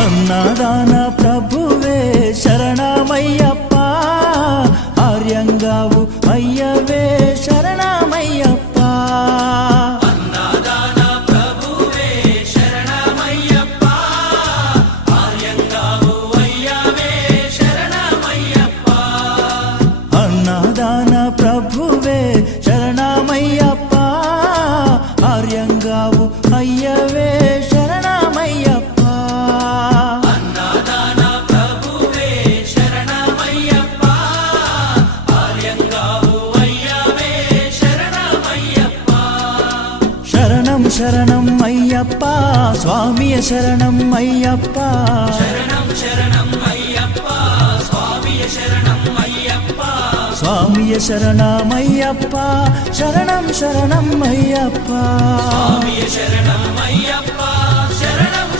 అన్నదాన ప్రభువే శరణమయ్యప్ప, ఆర్యంగావు అయ్యవే శరణమయ్యప్ప. అన్నదాన ప్రభువే శరణమయ్యప్ప, ఆర్యంగావు అయ్యవే శరణమయ్యప్ప. అన్నదాన ప్రభువే శరణమయ్యప్ప, ఆర్యంగావు అయ్యవే శరణమయ్యప్ప. అన్నదాన ప్రభువే శరణమయ్యప్ప, ఆర్యంగావు అయ్యవే శరణమయ్యప్ప. శరణం శరణం అయ్యప్ప, స్వామియ శరణం అయ్యప్ప. శరణం శరణం అయ్యప్ప, స్వామియ శరణం అయ్యప్ప. స్వామియ శరణమయ్యప్ప, శరణం శరణం అయ్యప్ప. స్వామియ శరణం అయ్యప్ప, శరణం